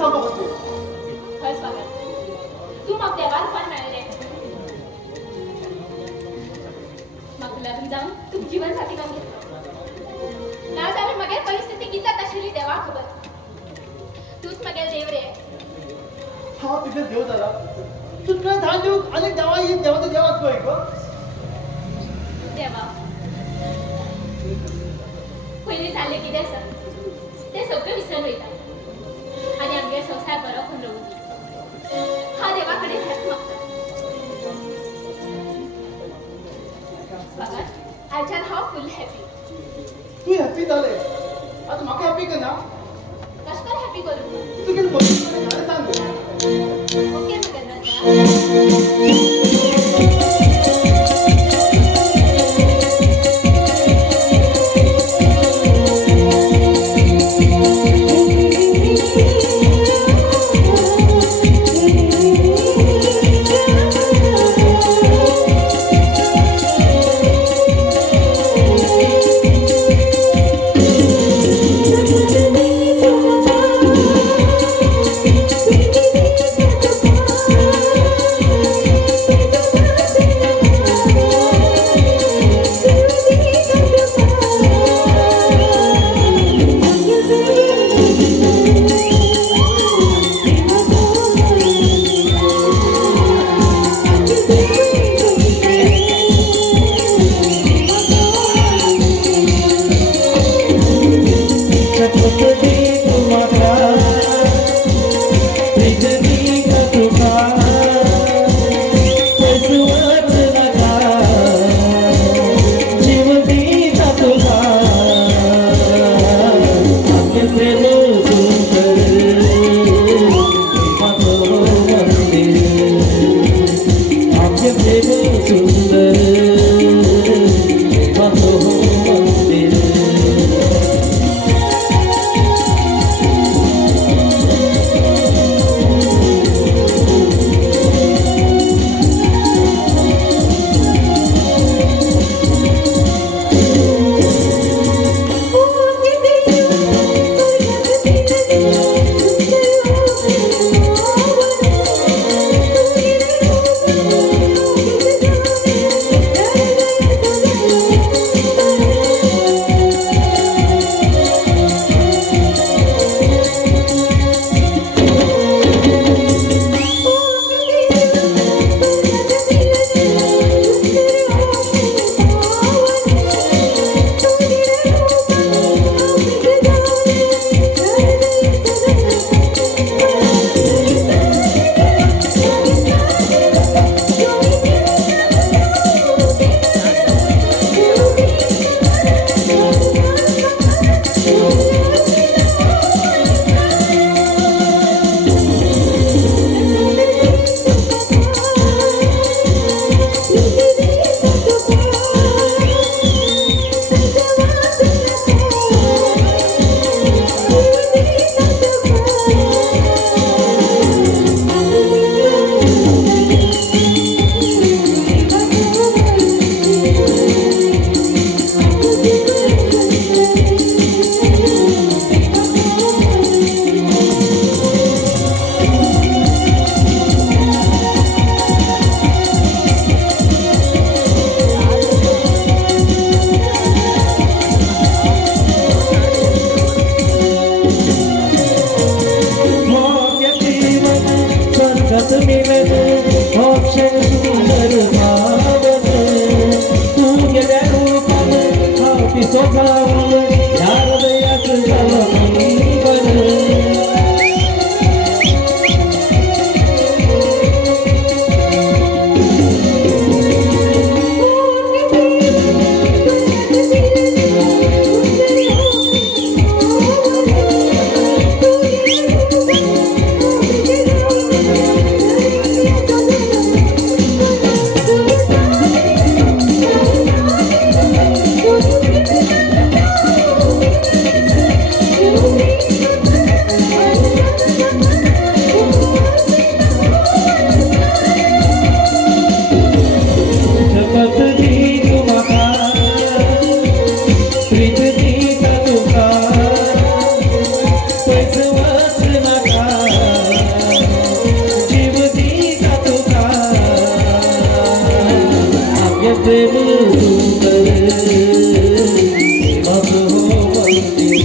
थांबा होते खरंच बघा तू मग देवार पण मिळाले मग लग्न जाऊन तू जीवनसाथी काम घेतलं ना जाणे मग परिस्थिती किती तशी देवा खबर तूच मग देव रे हा तिथे देव झाला तुला ध्यान देऊ अनेक देवा ही देवाचं देव असतो एक देवा पहिले चालले की ते सगळं विसरून येतात आणि आमचे संसार बरं होऊन राहू हा देवाकडे हात मागतात बघा आजच्यान हा फुल हॅपी तू हॅपी झाले आता माका हॅपी कर ना कश कर हॅपी करू तू किती बघ सांग ओके मग प्रेम सुंदर माझं हो मंदिर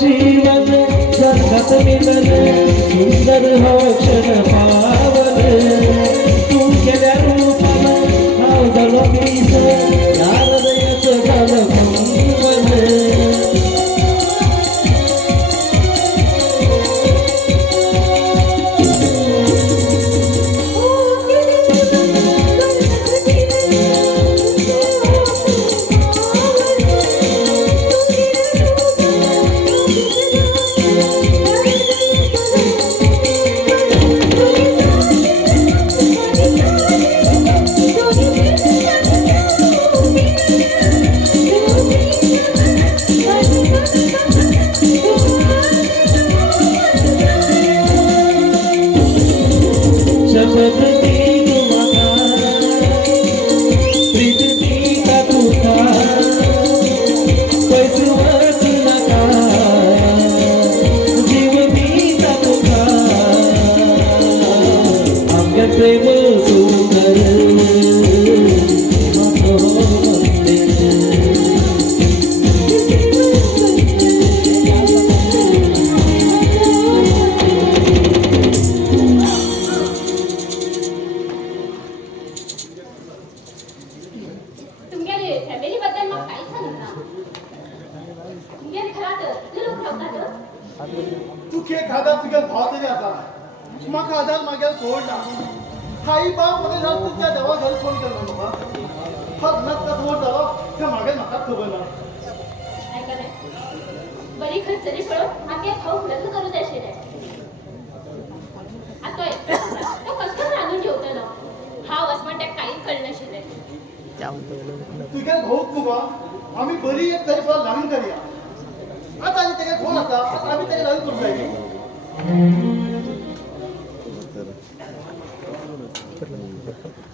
जीवन जगत मिलन सुंदर हो क्षण पावन तू केल्या रूपाला धावलो मीच या हृदयाचं झालं कुंवन शपथ दी तुम्हाला प्रीत दी का तुझा पैसवच नका जीव दी का तुझा आमच्या प्रेम सुंदर माझं मंदिर तुमच्या फॅमिली बद्दल मग काय सांगता तुमच्या घरात लोक ठेवतात तू केक खाता तुझ्या भाव तरी असा म्हाका आजार मागेल सोडला आई बाप मध्ये जाऊन तुझ्या देवा घरी फोन केला बाबा हा घरात का फोन झाला त्या मागे म्हाका खबर ना ऐका नाही बरी खर्च जरी पडो आम्ही खाऊ लग्न करू द्यायचे नाही आता तो कसं रांधून ठेवतो ना हा वसमट्या काहीच कळणं शिरे तुझ्या भाऊ तुबा आम्ही बरी एक तरी तुला लग्न करूया आता आणि त्याच्या फोन आता आता आम्ही त्याला लग्न करू जायचे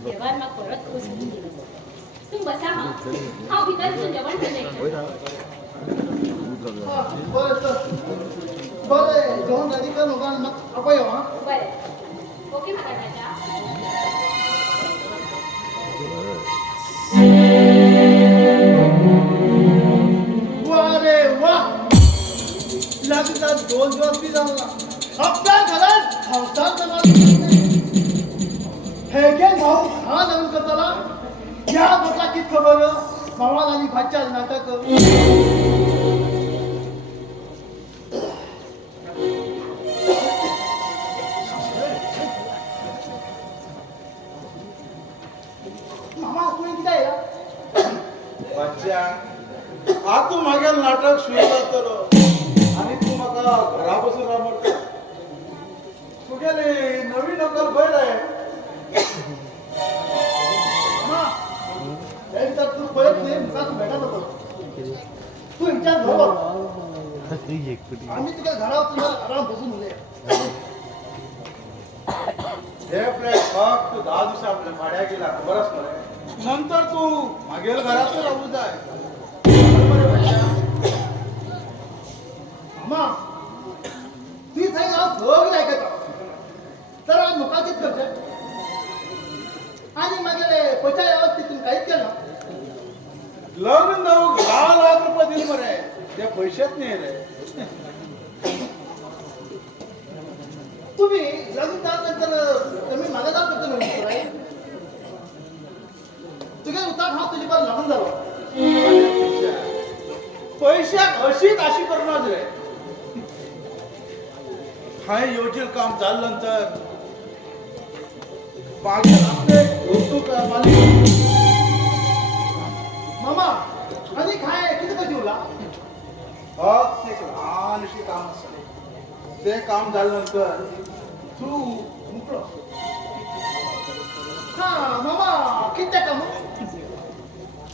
जेवण मग परत खुश तुम्ही बसा हा भितर जेवण केलंय बरं जेवण झाली का लोकांना मग आपण येऊ हा बरं ओके मराठा वा रे वा लागतात 2 दिवस बी जमला आपल्या घरात संसार जमा हे गे भाऊ हा लग्न करताना या बसा कित खबर मामा आणि भाच्या नाटक मामा तुम्ही किती आहे बच्चा आ तू मागेल नाटक सुरू करतलो आणि तू म्हाका घरा बसून राबता तुगेले नवीन नोकर बैल आहे तर तू पळत नाही मुखात भेटत होतो तू विचार घालव आम्ही तुझ्या घरावर तुला आराम बसून दिले हे प्लेट फक्त 10 दिवस आपल्या भाड्या गेला खबरच नाही नंतर तू मागेल घरात राहू जाय मामा ती सांग आज सगळं ऐकत तर आज मुखाचीच करते आणि मागे पैसा व्यवस्थितून काहीच केलं लग्न जाऊ 10 लाख रुपये दिले बरे ते पैसेच नाही रे तुम्ही लग्न झाल्यानंतर तुम्ही मागे जात होते ना तुझ्या उतार हा तुझी पण लग्न झालं पैशाक अशीच अशी करणार रे हाय योजील काम झाल्यानंतर मागे आपले कौतुक मालिक मामा आणि काय किती पैसे उरला फक्त एक लहानशी काम असतं ते काम झाल्यानंतर तू मोकळं हा मामा किती काम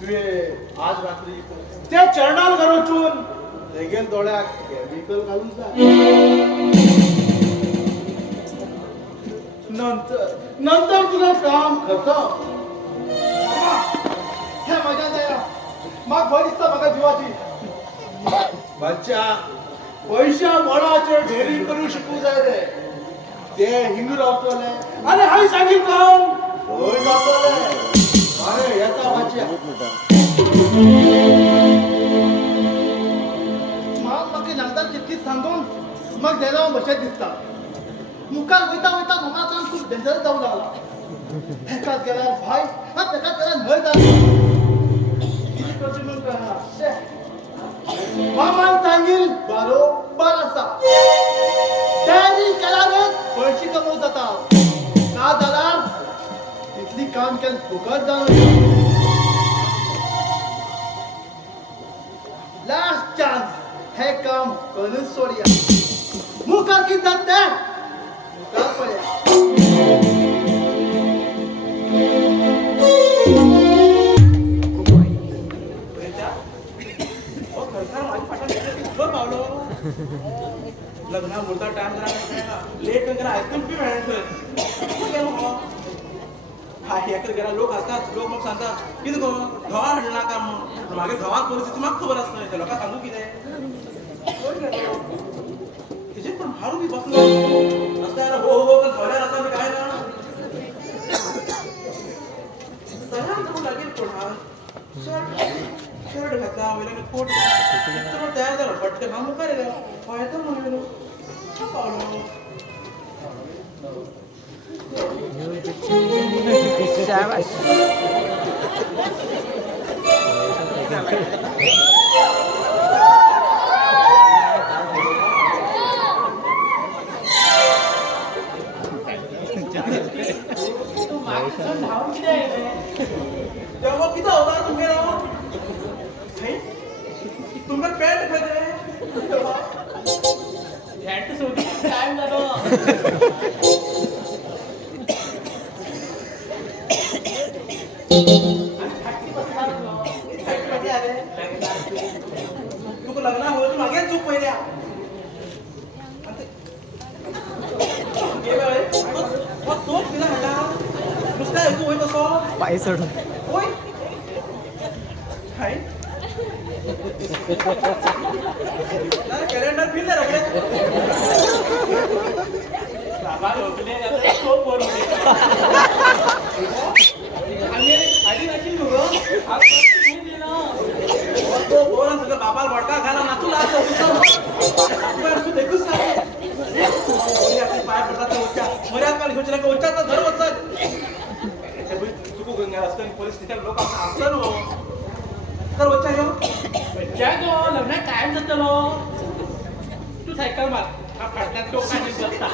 तुझे आज रात्री त्या चरणाल घरोचून तेगेल दोळ्याक केमिकल घालून जाय. नंतर तुझं काम खतम. हे मजा जाया माग भर दिसता म्हाका जिवाची. बच्चा पैशा मोडाचे ढेरी करू शिकू जाय रे. ते हिंदू रावतले आणि हाय सांगील काम होय जातले. अरे येता बच्चा म्हाका नंतर चिटकीत सांगून मग देला बशेत दिसता. मुखार वयता वयता म्हाका काम खूप डेंजर जाऊ लागला. एकाच गेल्यार भाय आणि एकाच गेल्यार न्हय जाली. कितें करचें म्हूण कळना. मामान सांगील बरोबर आसा. तयारी केल्यारच पयशे कमवूं जाता. ना जाल्यार इतली काम केलें फुकट जावन लास्ट चान्स हे काम करून सोडया. मुखार कितें जाता तें मुखार पळया. लग्ना मुर्दा टाइम जरा लेट करा आइसक्रीम पी मेळ्ळें हा हेकर गेला लोक असतात. लोक मग सांगतात कितें गो घोवा हाडला नाका म्हूण. मागे घोवाक परिस्थिती म्हाका खबर आसता. त्या लोकांक सांगू कितें तेजेर पण हारू बी बसलो आसता. हो हो पण थोड्यार आसा काय ना तयार जावं लागेल. कोण हा शर्ट घातला वयल्यान कोट तयार जालो पट्टे हांव मुखार येयलो. हांव येता म्हणलेलो पावलो. तेव्हा किती होता तुमगेलो तुमका पॅन्ट खंय रे. पॅन्ट सोडी टाइम जालो. तुका लग्ना होत मागे चूक पयल्या तोच पिला हाडला. नुसता हेतू वय तसो पाय सोडून ओय हाय कॅलेंडर फिरले रगडे बाबा लोकले तो पोर आणि आधी नाशील न्हू गो. तो पोरान तुझ्या बाबाला वडका घाला नाचू लागलो. तू देखूच सांग पाय पडतात उच्चा मर्याद काल घेऊन का उच्चाचा धर वचत चुकू गंगा असताना परिस्थिती लोक असतं नो तर वच्चा घेऊ लग्न टाइम जातलो. तू सायकल मार हा फाटल्यात तो पाणी बसता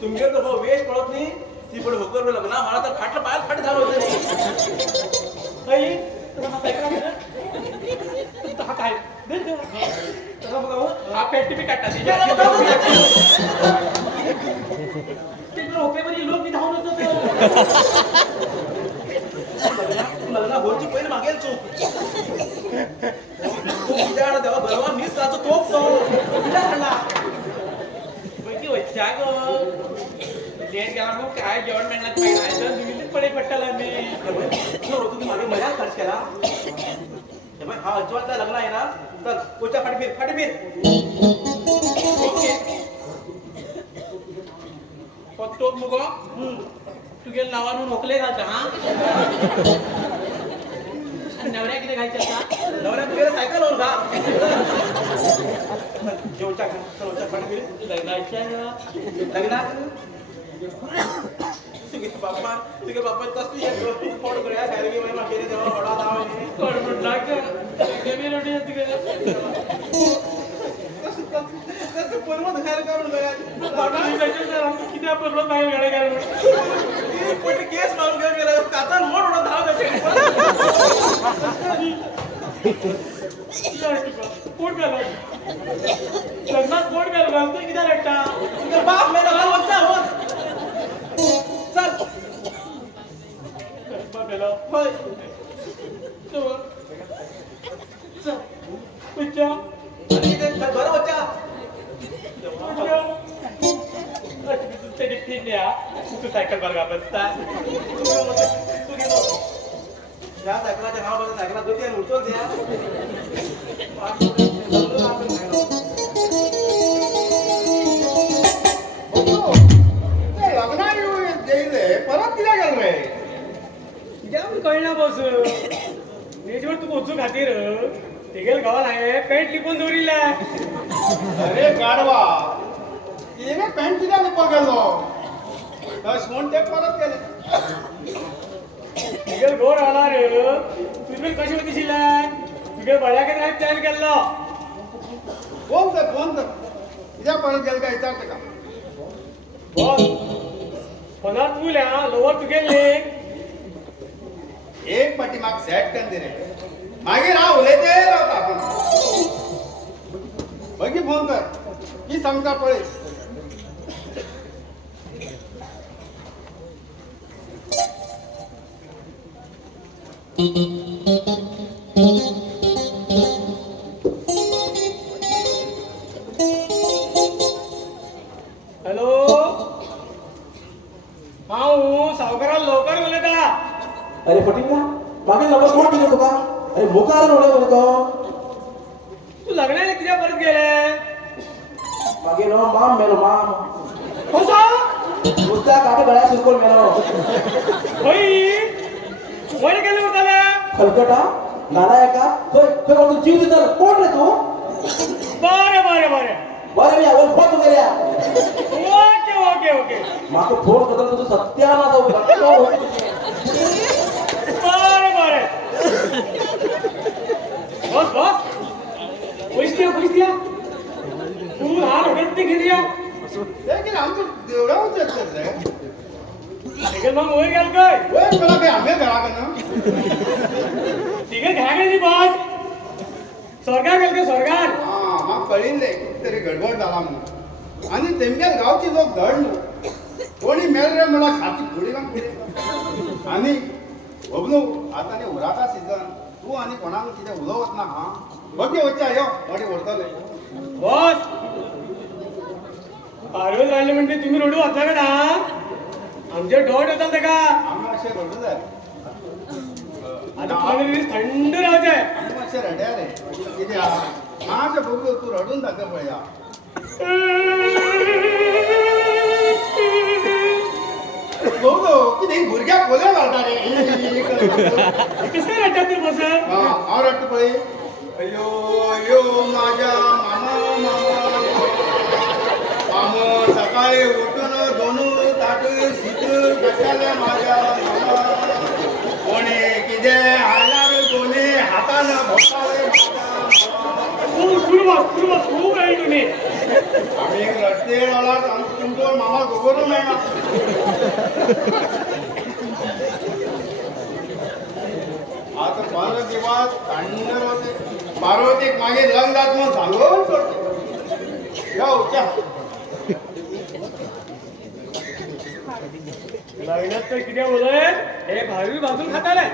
तुमगे तर भाऊ वेश पडत नाही. ती पण होकर लग्न मला तर फाटलं पायात फाट झालं होतं नाही. हा काय हा पेटी बी काढतात लोक धावून लग्न होची पहिले मागेल चूक तेव्हा बरोबर मीच जातो तोच माहिती वच्चा ग लेट गेला मग काय जेवण मिळणार दिल्लीत पडे पट्टाला मी तुम्ही मागे मजा खर्च केला. हा अजिबात लग्न आहे ना तर कोच्या फाटी फिर फक्त मुगो तुगे नावानं मोकले घालता हा नवऱ्या किती घालचे असता. नवऱ्या तुझ्या सायकल होऊन का जेवच्या फाटी फिर लग्नात तुझे बाप्पा कसली फोड करूया सारखी मागीर म्हाका तेव्हा व्हडा दाव कोण म्हणला गेमी रोटी तू पर्वत खायला का म्हणून किती पर्वत बाहेर गाड्या काय पण केस मारून घेऊन गेला कातन मोड होणं धाव कोण गेलो लग्नात कोण गेलो घालतो किती रेटा तुझा बाप मेला वच्चा होत चल बाप मेला होय उच्चा आणि ते बरं होत्या तू सायकल बरं बसता त्या सायकलाच्या नावाबद्दल सायकला दोन आणि उडतो द्या लग्ना येईल परत किती गेल रे जेवण कळना बस नेजवर तू पोचू खातीर तिगेल गावात आहे पेंट लिपून दवरिल्ला अरे गाडवा येणे पॅन्ट कित्याक लिपो गेलो तस म्हूण ते परत गेले तिगेल गोर आला रे तुझे कशी दिशिल्ला तुगे बळ्या खातीर हांवें प्लॅन केल्लो फोन कर कित्याक परत गेले काय विचार तेका बस फोनार तुल्या लोवर तुगेल्ले एक पाटी म्हाका सेट करून दे रे मागीर हांव उलयते रावता आपण मागीर फोन कर की सांगता पळय हॅलो हांव सावकारा लवकर उलयता अरे फटिंगा मागे नंबर कोण दिले तुका अरे मुखार उडे बोलतो तू लग्नाला कित्याक परत गेले मागे नो माम मेलो माम कसो नुसत्या काटे गळ्या सुरकोन मेलो होई वडे गेले उरताले खलकटा नाना एका खय खय कोण जीव दिता कोण रे तू बरे बरे बरे बरे मी आवल फोन केल्या ओके ओके ओके माका फोन करता तुझं सत्याना जाऊ बरे बरे बस बस पैसे द्या तू लहान होते घेऊन या ते कितें आमचो देवळांत येतात रे तिघे मग वयर गेल काय वय मला काय आम्ही घरा करणं तिघे घ्या गेली बस स्वर्गार गेल का स्वर्गार हां म्हाका कळिल्लें कितें तरी गडबड जाला म्हणून आनी तेमगेर गांवचे लोक धड न्हू कोणी मेल रे म्हणल्यार खाती फुडें ना फुडें आनी बबलू आतां न्ही उराका सिजन तूं आनी कोणाक कितें उलोवच ना हां बगे वच्चा यो गाडी व्हरतले बस पारवेल राहिले म्हणजे तुम्ही रडू वाचला का ना आमचे डोट येतात ते का आमी मातशें रडू जाय आता पाणी थंड राहते आमी मातशें रड्या रे कित्याक मातशें बबलू तूं रडून दाखय पळया बबलू कितें भुरग्याक कोले घालता रे कसे रडतात ते बस हांव रडटा पळय अयो अयो माझ्या मामा मामा मामा सकाळी उठून दोन ताट शीत कशाले माझ्या मामा कोणी कितें हाडल्यार कोणी हातान भोंवताले खूप राहील तुम्ही आमी रडटे रावल्यार तुमचो मामा गोबरू मेळना आता 15 दिवस थंड रावते पार्वतीक मागीर लग्न जात म्हणून सांगून सोडते यो उठा लग्नात तर किती बोलत हे भावी बाजून खाताले